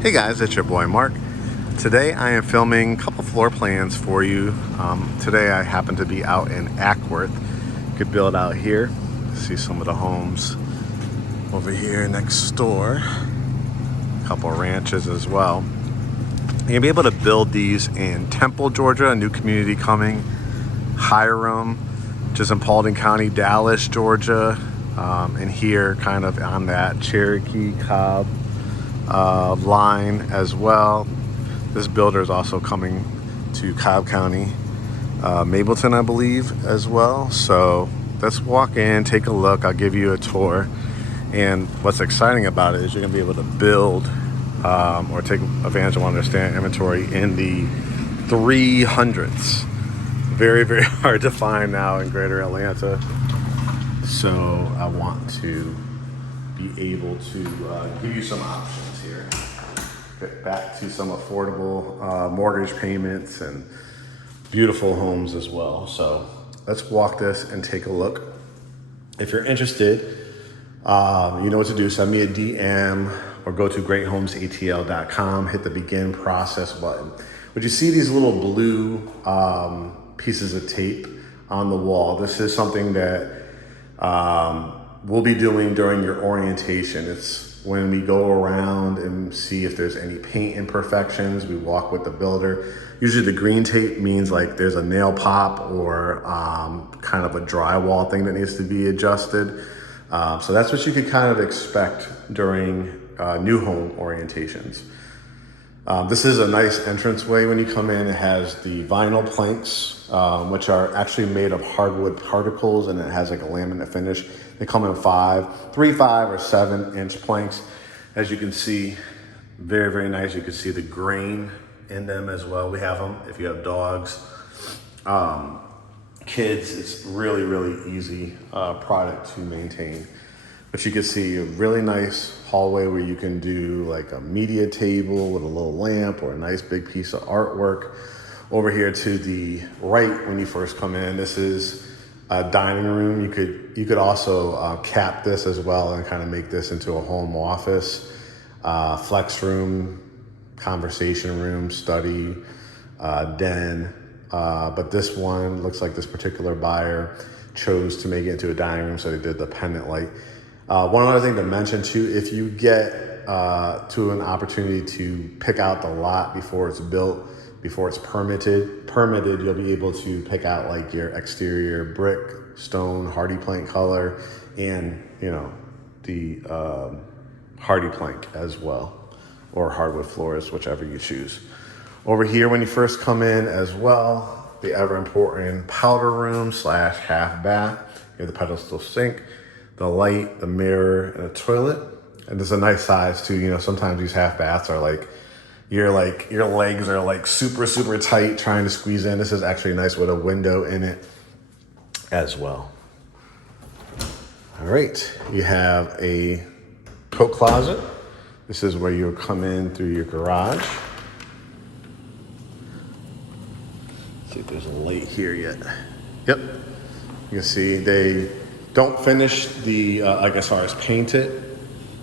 Hey guys, it's your boy Mark. Today I am filming a couple floor plans for you. Today I happen to be out in Acworth. You could build out here. See some of the homes over here next door. A couple ranches as well. You're gonna be able to build these in Temple, Georgia, a new community coming. Hiram, which is in Paulding County, Dallas, Georgia, and here kind of on that Cherokee, Cobb line as well. This builder is also coming to Cobb County, Mableton, I believe, as well. So let's walk in, take a look. I'll give you a tour. And what's exciting about it is you're gonna be able to build or take advantage of one of their standard inventory in the 300s. Very, very hard to find now in greater Atlanta. So I want to be able to give you some options here. Get back to some affordable mortgage payments and beautiful homes as well. So let's walk this and take a look. If you're interested, you know what to do. Send me a DM or go to GreatHomesATL.com, hit the begin process button. Would you see these little blue pieces of tape on the wall? This is something that we'll be doing during your orientation. It's when we go around and see if there's any paint imperfections. We walk with the builder. Usually the green tape means like there's a nail pop or kind of a drywall thing that needs to be adjusted. So that's what you could kind of expect during new home orientations. This is a nice entranceway when you come in. It has the vinyl planks, which are actually made of hardwood particles, and it has like a laminate finish. They come in 3, 5, or 7-inch planks. As you can see, very, very nice. You can see the grain in them as well. We have them if you have dogs, kids. It's really, really easy product to maintain. But you can see a really nice hallway where you can do like a media table with a little lamp or a nice big piece of artwork. Over here to the right when you first come in, this is a dining room. You could also cap this as well and kind of make this into a home office, flex room, conversation room, study, den. But this one looks like this particular buyer chose to make it into a dining room, so they did the pendant light. One other thing to mention too, if you get to an opportunity to pick out the lot before it's built, before it's permitted, you'll be able to pick out like your exterior brick, stone, hardy plank color, and you know, the hardy plank as well, or hardwood floors, whichever you choose. Over here, when you first come in as well, the ever important powder room / half bath. You have the pedestal sink, the light, the mirror, and a toilet. And there's a nice size too. You know, sometimes these half baths are like your legs are like super, super tight trying to squeeze in. This is actually nice with a window in it as well. All right, you have a coat closet. This is where you'll come in through your garage. Let's see if there's a light here yet. Yep, you can see they don't finish the, like as far as paint it,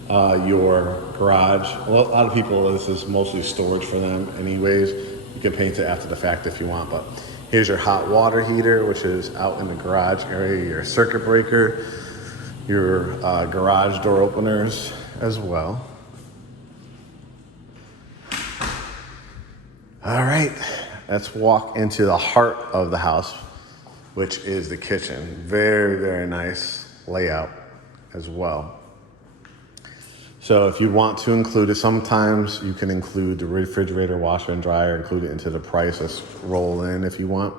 your garage. Well, a lot of people, this is mostly storage for them anyways. You can paint it after the fact if you want, but here's your hot water heater, which is out in the garage area, your circuit breaker, your garage door openers as well. All right, let's walk into the heart of the house, which is the kitchen. Very, very nice layout as well. So if you want to include it, sometimes you can include the refrigerator, washer, and dryer, include it into the price. Let's roll in if you want.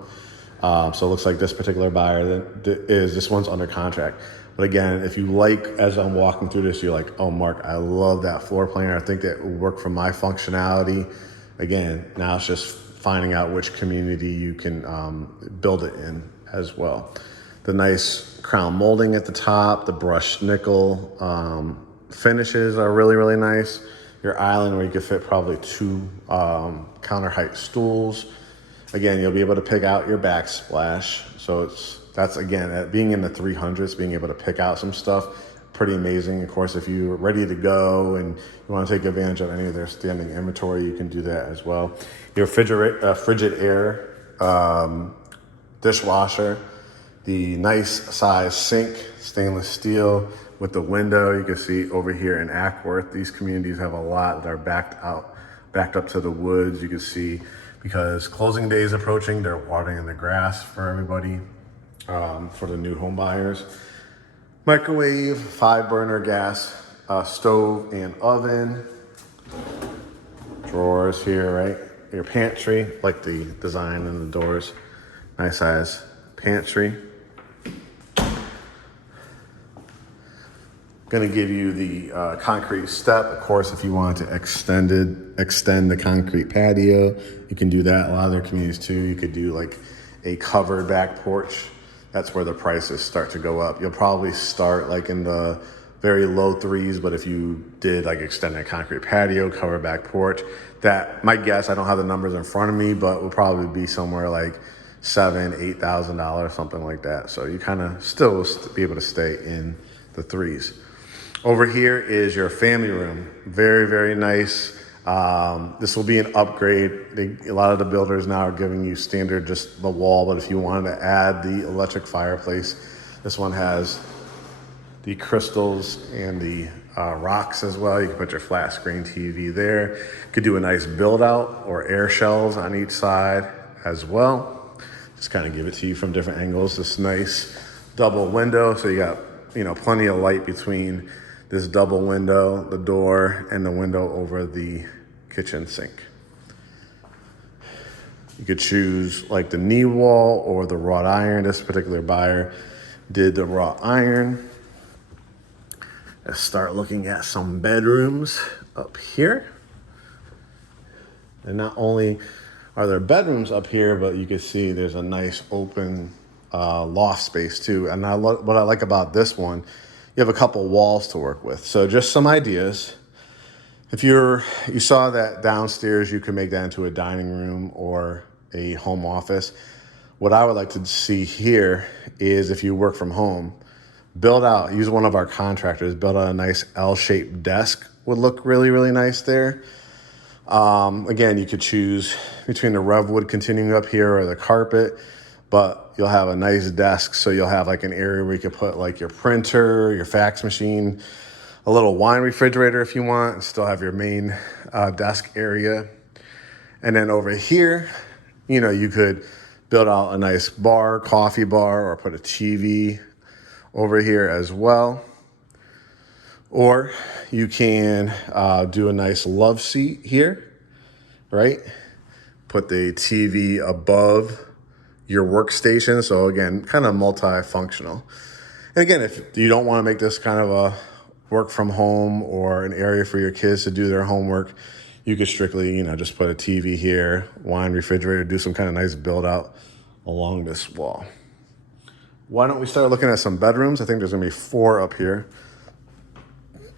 So it looks like this particular buyer, this one's under contract. But again, if you like, as I'm walking through this, you're like, oh, Mark, I love that floor plan. I think that will work for my functionality. Again, now it's just finding out which community you can build it in as well. The nice crown molding at the top, the brushed nickel finishes are really, really nice. Your island where you could fit probably 2 counter height stools. Again, you'll be able to pick out your backsplash. So that's again, being in the 300s, being able to pick out some stuff. pretty amazing. Of course, if you're ready to go and you want to take advantage of any of their standing inventory, you can do that as well. Your frigid air dishwasher, the nice size sink, stainless steel with the window. You can see over here in Acworth, these communities have a lot that are backed up to the woods. You can see because closing day is approaching, they're watering the grass for everybody, for the new home buyers. Microwave, 5-burner gas, stove and oven. Drawers here, right? Your pantry, like the design in the doors. Nice size pantry. Going to give you the concrete step. Of course, if you want to extend the concrete patio, you can do that. A lot of their communities too, you could do like a covered back porch. That's where the prices start to go up. You'll probably start like in the very low threes, but if you did like extended concrete patio, covered back porch, that, my guess, I don't have the numbers in front of me, but will probably be somewhere like $7,000, $8,000, something like that. So you kind of still will be able to stay in the threes. Over here is your family room. Very, very nice. This will be an upgrade. A lot of the builders now are giving you standard, just the wall, but if you wanted to add the electric fireplace, this one has the crystals and the rocks as well. You can put your flat screen TV there. You could do a nice build out or air shelves on each side as well. Just kind of give it to you from different angles. This nice double window, so you got, you know, plenty of light between this double window, the door, and the window over the kitchen sink. You could choose like the knee wall or the wrought iron. This particular buyer did the wrought iron. Let's start looking at some bedrooms up here. And not only are there bedrooms up here, but you can see there's a nice open loft space too. And what I like about this one, you have a couple walls to work with. So just some ideas. If you saw that downstairs, you can make that into a dining room or a home office. What I would like to see here is, if you work from home, use one of our contractors, build out a nice L-shaped desk. Would look really, really nice there. Again, you could choose between the Revwood continuing up here or the carpet, but you'll have a nice desk. So you'll have like an area where you could put like your printer, your fax machine, a little wine refrigerator if you want, and still have your main desk area. And then over here, you know, you could build out a nice bar, coffee bar, or put a TV over here as well. Or you can do a nice love seat here, right? Put the TV above your workstation. So again, kind of multifunctional. And again, if you don't want to make this kind of a work from home or an area for your kids to do their homework, you could strictly, you know, just put a TV here, wine refrigerator, do some kind of nice build out along this wall. Why don't we start looking at some bedrooms? I think there's gonna be 4 up here.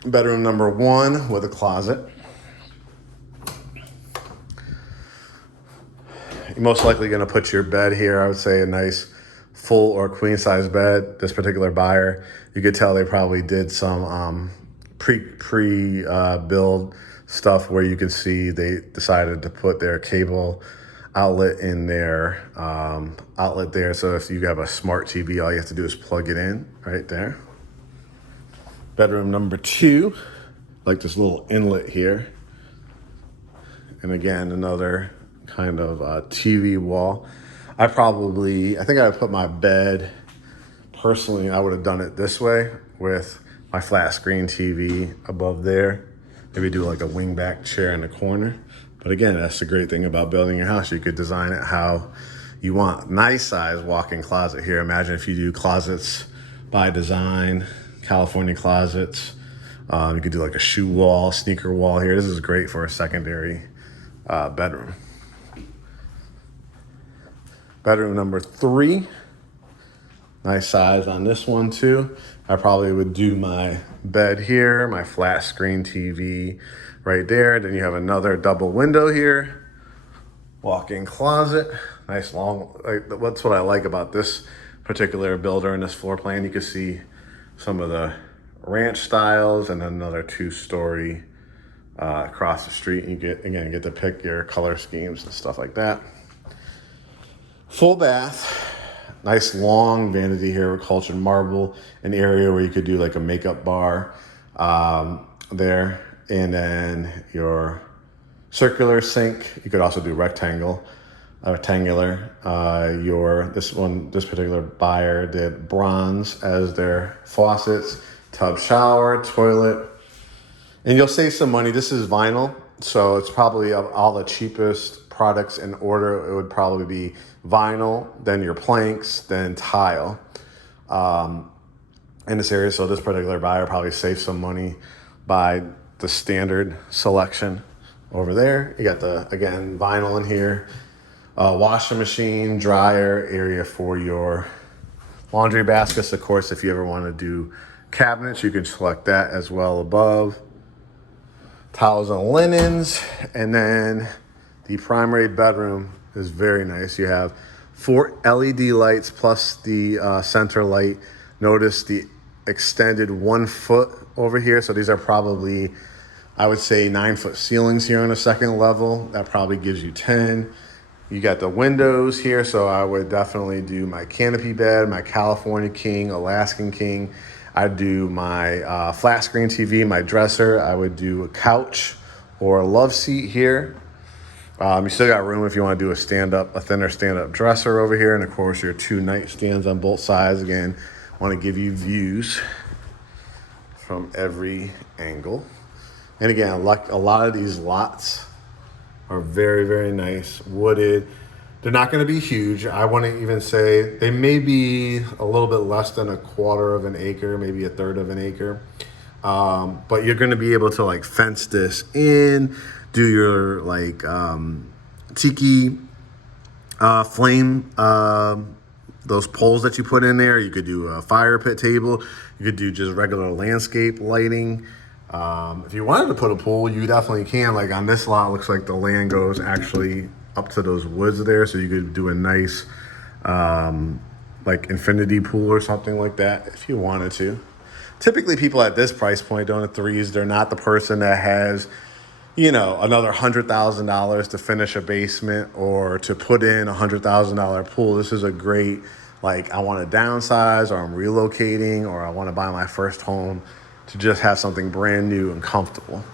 Bedroom number 1 with a closet. You're most likely gonna put your bed here. I would say a nice full or queen size bed. This particular buyer, you could tell they probably did some pre-build stuff where you can see they decided to put their cable outlet in their outlet there. So if you have a smart TV, all you have to do is plug it in right there. Bedroom number 2, like this little inlet here. And again, another kind of TV wall. I think I would put my bed, personally, I would have done it this way with my flat screen TV above there. Maybe do like a wingback chair in the corner. But again, that's the great thing about building your house. You could design it how you want. Nice size walk-in closet here. Imagine if you do closets by design, California closets. You could do like a shoe wall, sneaker wall here. This is great for a secondary bedroom. Bedroom number 3. Nice size on this one too. I probably would do my bed here, my flat screen TV right there. Then you have another double window here, walk-in closet, nice long, that's what I like about this particular builder and this floor plan. You can see some of the ranch styles, and another 2-story across the street. And you get to pick your color schemes and stuff like that. Full bath, nice long vanity here with cultured marble, an area where you could do like a makeup bar there, and then your circular sink. You could also do rectangular. This particular buyer did bronze as their faucets, tub, shower, toilet, and you'll save some money. This is vinyl, so it's probably of all the cheapest products in order. It would probably be vinyl, then your planks, then tile in this area. So this particular buyer probably saved some money by the standard selection over there. You got the, again, vinyl in here, washing machine, dryer, area for your laundry baskets. Of course, if you ever want to do cabinets, you can select that as well above. Towels and linens, and then the primary bedroom is very nice. You have 4 LED lights plus the center light. Notice the extended 1 foot over here. So these are probably, I would say, 9-foot ceilings here on the second level. That probably gives you 10. You got the windows here, so I would definitely do my canopy bed, my California King, Alaskan King. I'd do my flat screen TV, my dresser. I would do a couch or a love seat here. You still got room if you want to do a thinner stand-up dresser over here. And of course, your 2 nightstands on both sides. Again, want to give you views from every angle. And again, a lot of these lots are very, very nice, wooded. They're not going to be huge. I wouldn't even say, they may be a little bit less than 1/4 of an acre, maybe 1/3 of an acre. But you're going to be able to like fence this in, do your like tiki flame, those poles that you put in there. You could do a fire pit table. You could do just regular landscape lighting. If you wanted to put a pool, you definitely can. Like on this lot, looks like the land goes actually up to those woods there, so you could do a nice like infinity pool or something like that if you wanted to. Typically people at this price point, don't at 3s, they're not the person that has, you know, another $100,000 to finish a basement or to put in $100,000 pool. This is a great, like, I want to downsize, or I'm relocating, or I want to buy my first home, to just have something brand new and comfortable.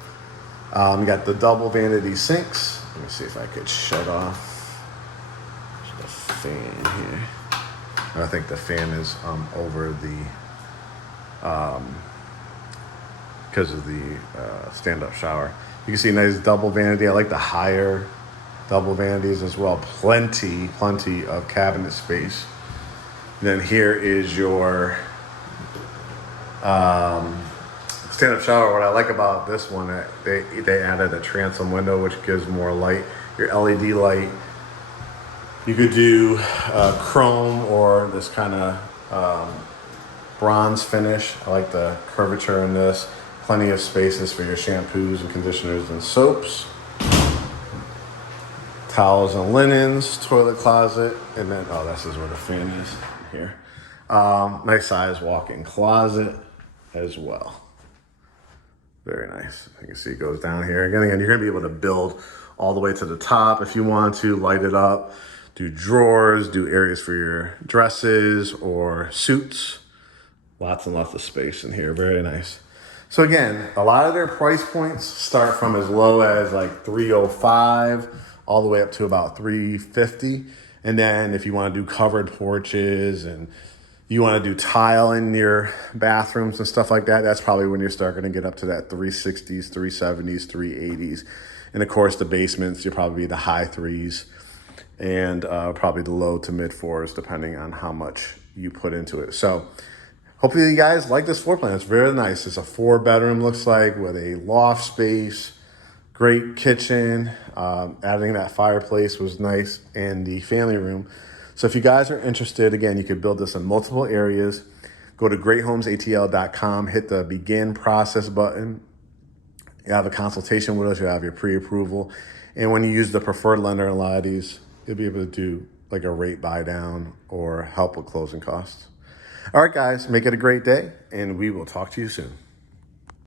You got the double vanity sinks. Let me see if I could shut off the fan here. I think the fan is over the, because of the stand-up shower. You can see nice double vanity. I like the higher double vanities as well. Plenty of cabinet space. And then here is your stand-up shower. What I like about this one, they added a transom window, which gives more light. Your LED light, you could do chrome or this kind of bronze finish. I like the curvature in this. Plenty of spaces for your shampoos and conditioners and soaps. Towels and linens, toilet closet, and then, oh, this is where the fan is here. Nice size walk-in closet as well. Very nice. You can see it goes down here. Again, you're gonna be able to build all the way to the top if you want to, light it up, do drawers, do areas for your dresses or suits. Lots and lots of space in here, very nice. So again, a lot of their price points start from as low as like $305 all the way up to about $350. And then if you want to do covered porches and you want to do tile in your bathrooms and stuff like that, that's probably when you start going to get up to that $360s, $370s, $380s. And of course, the basements, you'll probably be the high $3s and probably the low to mid $4s, depending on how much you put into it. So hopefully you guys like this floor plan. It's very nice. It's a 4-bedroom, looks like, with a loft space, great kitchen. Adding that fireplace was nice, and the family room. So if you guys are interested, again, you could build this in multiple areas. Go to GreatHomesATL.com, hit the begin process button. You have a consultation with us, you have your pre-approval. And when you use the preferred lender in a lot of these, you'll be able to do like a rate buy down or help with closing costs. All right, guys, make it a great day, and we will talk to you soon.